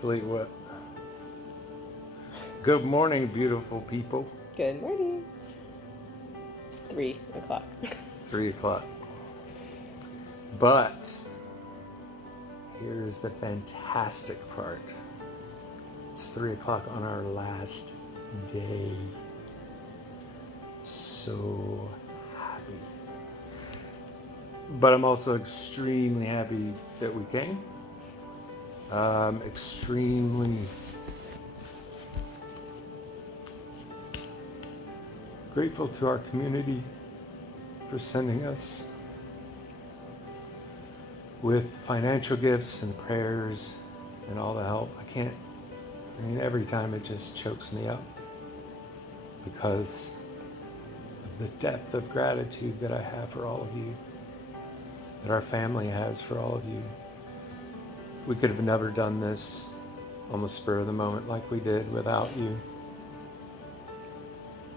Delete what? Good morning, beautiful people. Good morning. 3 o'clock. 3 o'clock. But here's the fantastic part. It's 3 o'clock on our last day. So happy. But I'm also extremely happy that we came. Extremely grateful to our community for sending us with financial gifts and prayers and all the help. Every time it just chokes me up because of the depth of gratitude that I have for all of you, that our family has for all of you. We could have never done this on the spur of the moment like we did without you.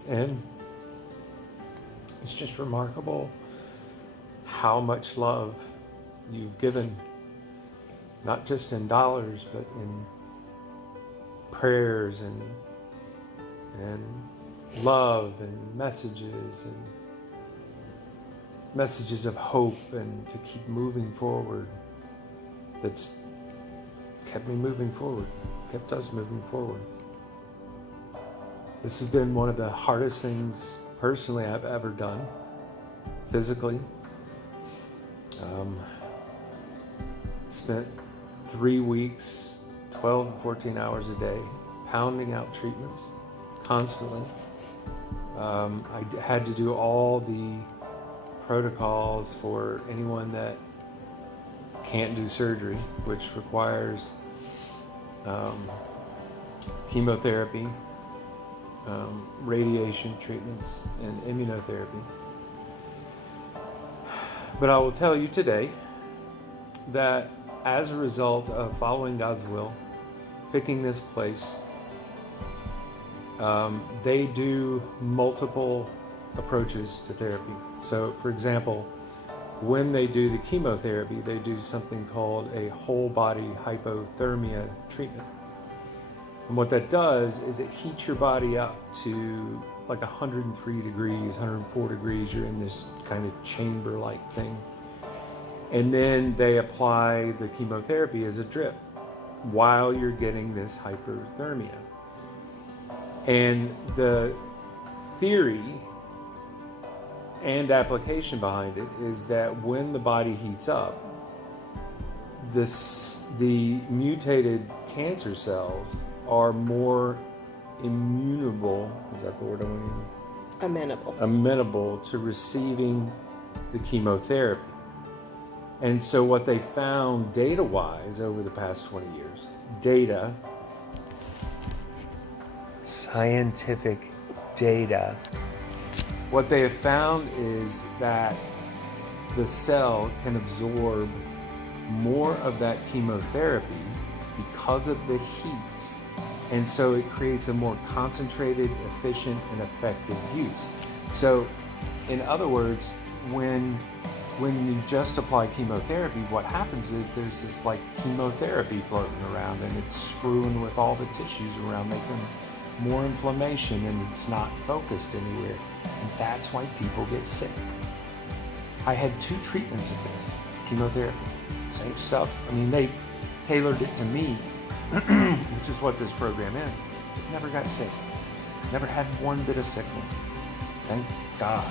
And it's just remarkable how much love you've given, not just in dollars, but in prayers and love and messages of hope and to keep moving forward. That's kept me moving forward, kept us moving forward. This has been one of the hardest things personally I've ever done, physically. Spent 3 weeks, 12 to 14 hours a day, pounding out treatments constantly. I had to do all the protocols for anyone that can't do surgery, which requires chemotherapy, radiation treatments, and immunotherapy. But I will tell you today that as a result of following God's will, picking this place, they do multiple approaches to therapy. So, for example, when they do the chemotherapy, they do something called a whole body hypothermia treatment. And what that does is it heats your body up to like 103 degrees, 104 degrees. You're in this kind of chamber-like thing. And then they apply the chemotherapy as a drip while you're getting this hypothermia. And the theory and application behind it is that when the body heats up, the mutated cancer cells are more amenable, is that the word I want to use? Amenable to receiving the chemotherapy. And so what they found data-wise over the past 20 years, scientific data, what they have found is that the cell can absorb more of that chemotherapy because of the heat. And so it creates a more concentrated, efficient, and effective use. So, in other words, when you just apply chemotherapy, what happens is there's this like chemotherapy floating around and it's screwing with all the tissues around, making more inflammation, and it's not focused anywhere. And that's why people get sick. I had 2 treatments of this chemotherapy, same stuff. They tailored it to me, which is what this program is. Never got sick. Never had one bit of sickness. Thank God.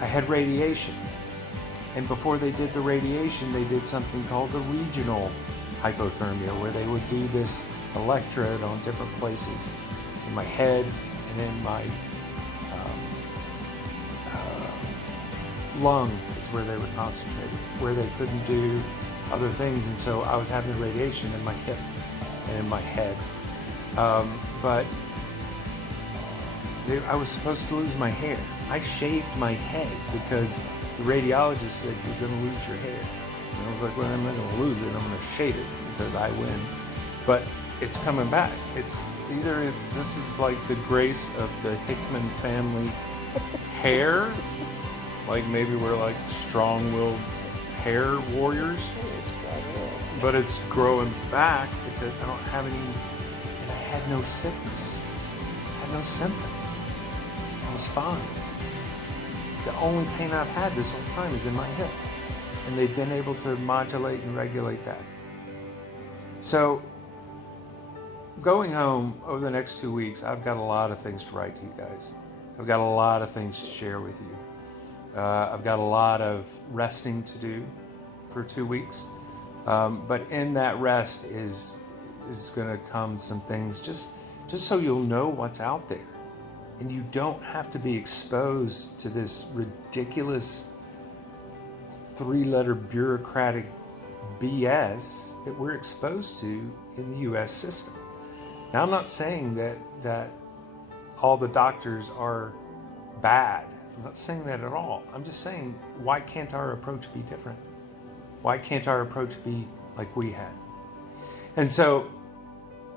I had radiation. And before they did the radiation, they did something called the regional hypothermia, where they would do this electrode on different places in my head and in my lung is where they would concentrate, where they couldn't do other things. And so I was having the radiation in my hip and in my head. But I was supposed to lose my hair. I shaved my head because the radiologist said, you're going to lose your hair. And I was like, well, I'm not going to lose it. I'm going to shave it because I win. But it's coming back. It's either this is like the grace of the Hickman family hair, like maybe we're like strong-willed hair warriors, but it's growing back. I don't have any, and I had no sickness. I had no symptoms. I was fine. The only pain I've had this whole time is in my hip, and they've been able to modulate and regulate that. So going home over the next 2 weeks, I've got a lot of things to write to you guys. I've got a lot of things to share with you. I've got a lot of resting to do for 2 weeks. But in that rest is going to come some things just so you'll know what's out there. And you don't have to be exposed to this ridiculous 3-letter bureaucratic BS that we're exposed to in the U.S. system. Now, I'm not saying that all the doctors are bad. I'm not saying that at all. I'm just saying, why can't our approach be different? Why can't our approach be like we had? And so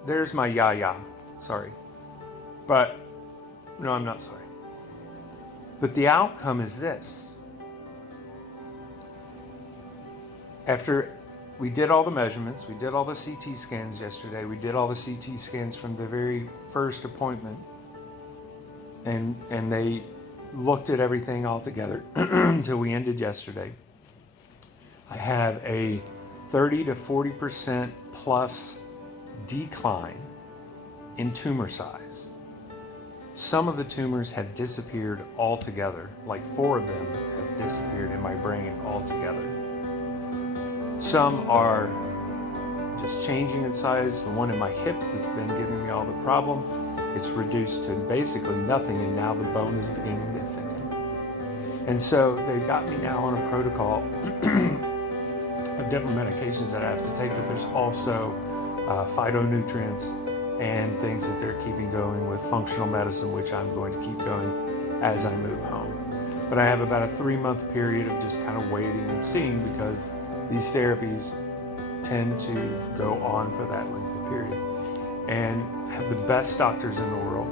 there's my sorry. But no, I'm not sorry. But the outcome is this. After we did all the measurements, we did all the CT scans yesterday, we did all the CT scans from the very first appointment, and they looked at everything all together until we ended yesterday. I have a 30 to 40% plus decline in tumor size. Some of the tumors have disappeared altogether, like 4 of them have disappeared in my brain altogether. Some are just changing in size. The one in my hip that's been giving me all the problem, it's reduced to basically nothing, and now the bone is beginning to thicken. And so they've got me now on a protocol of different medications that I have to take, but there's also phytonutrients and things that they're keeping going with functional medicine, which I'm going to keep going as I move home. But I have about a 3-month period of just kind of waiting and seeing, because these therapies tend to go on for that length of period. And have the best doctors in the world.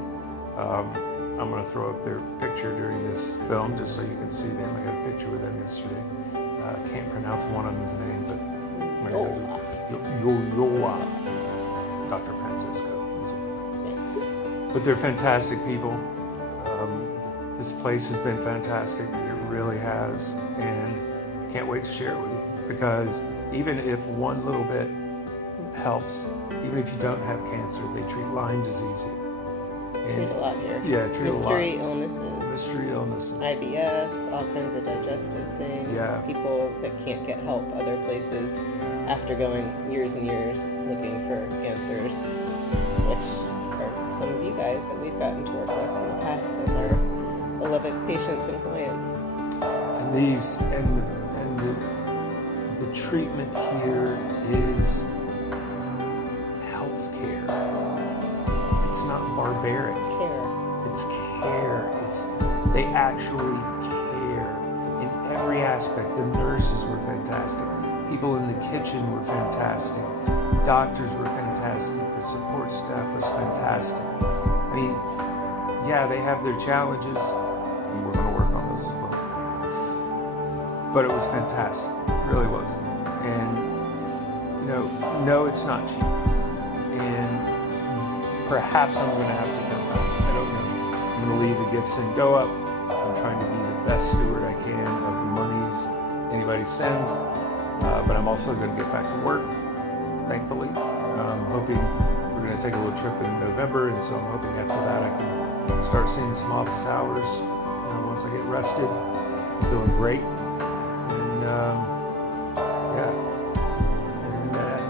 I'm going to throw up their picture during this film just so you can see them. I got a picture with them yesterday. I can't pronounce one of them's name, but Yola, Dr. Francisco. But they're fantastic people. This place has been fantastic. It really has. And I can't wait to share it with you, because even if one little bit helps, even if you don't have cancer, they treat Lyme disease here. Treat a lot here. Yeah, treat Mystery a lot. illnesses. Mystery illnesses. IBS, all kinds of digestive things. Yeah. People that can't get help other places after going years and years looking for answers, which are some of you guys that we've gotten to work with in the past as our beloved patients and clients. And these and the treatment here is health care. It's not barbaric. Care. It's care. They actually care in every aspect. The nurses were fantastic. People in the kitchen were fantastic. Doctors were fantastic. The support staff was fantastic. I mean, yeah, they have their challenges, and we're going to work on those as well. But it was fantastic. It really was. And, no, it's not cheap. And perhaps I'm going to have to come back. I don't know. I'm going to leave the gifts and go up. I'm trying to be the best steward I can of the monies anybody sends. But I'm also going to get back to work, thankfully. I'm hoping we're going to take a little trip in November, and so I'm hoping after that I can start seeing some office hours. Once I get rested, I'm feeling great. And yeah, anything to add?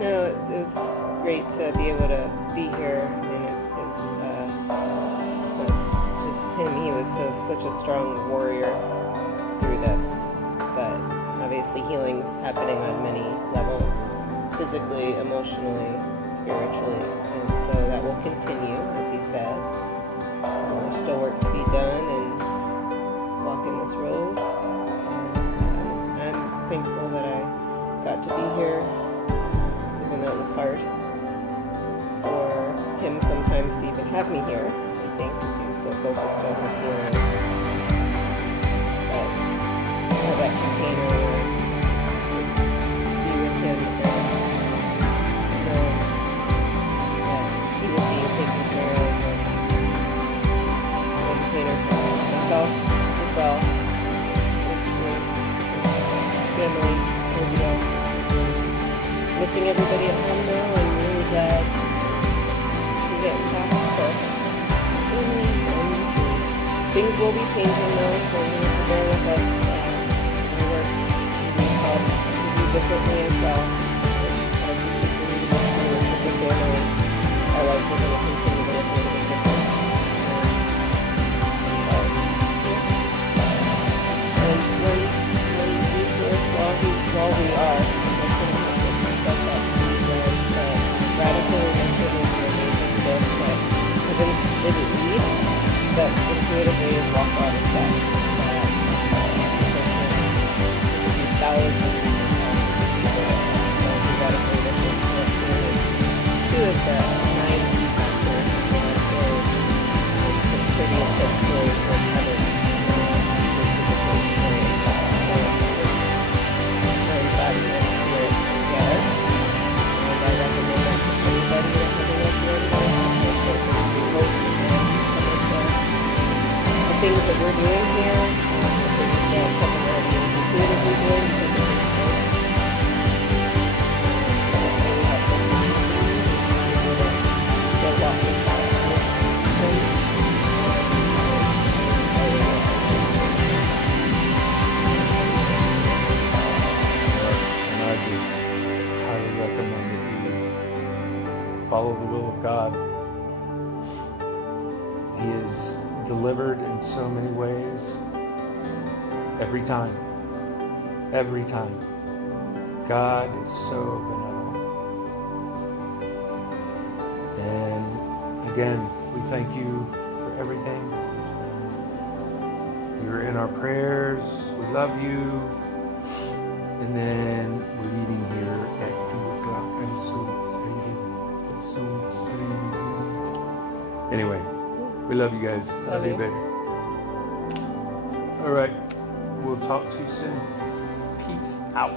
No, it's great to be able to be here, and it's just him. He was such a strong warrior through this, but obviously healing's happening on many levels, physically, emotionally, spiritually, and so that will continue, as he said. There's still work to be done and walking this road. And I'm thankful that I got to be here, even though it was hard for him sometimes to even have me here, I think, because he was so focused on his healing. But have that container, be with him well. Family ordeal. Missing everybody at home though, and really glad to get past the family friends. Things will be changing though, so you have to bear with us. We work, we help, we do differently as well. As we continue to move forward with the family, our lives are going to continue to look a little bit different. And one resource while we are, that he was Radical Redemption is an amazing book that didn't read, but intuitively is walked on its back. Thousands of people who radically listen to what's really two of the 9 factors that are pretty intense stories of heaven. Things that we're doing here, the things that Kevin already is intuitively doing, And I just highly recommend that you follow the will of God. He is delivered in so many ways. Every time. Every time. God is so benevolent. And again, we thank you for everything. You're in our prayers. We love you. And then we're eating here at 2 o'clock. I'm so excited. Anyway. We love you guys. Love you, baby. All right. We'll talk to you soon. Peace out.